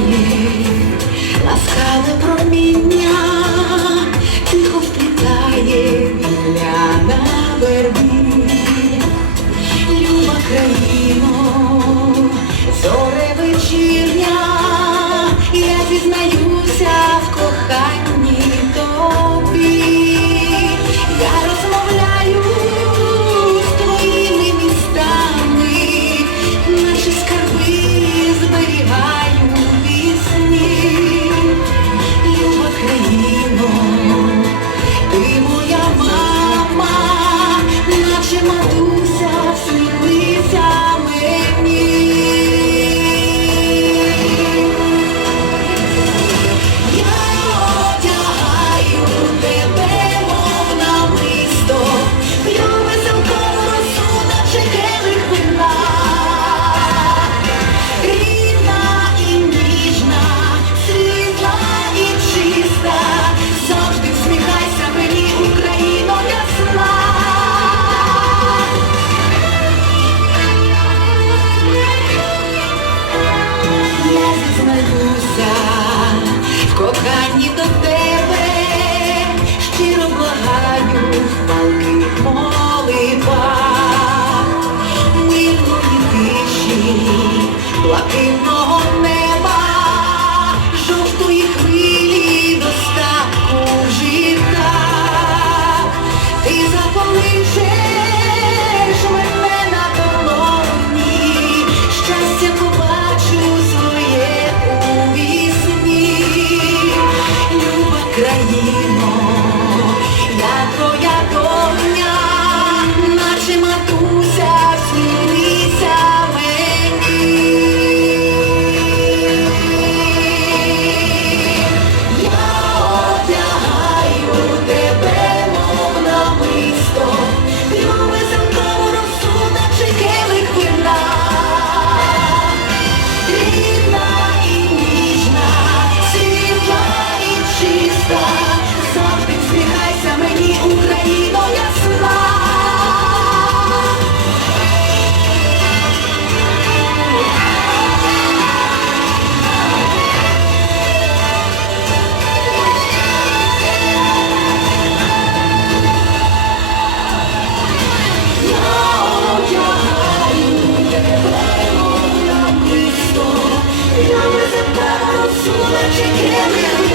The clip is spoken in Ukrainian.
мені. Ласкали Ти заполишеш Мені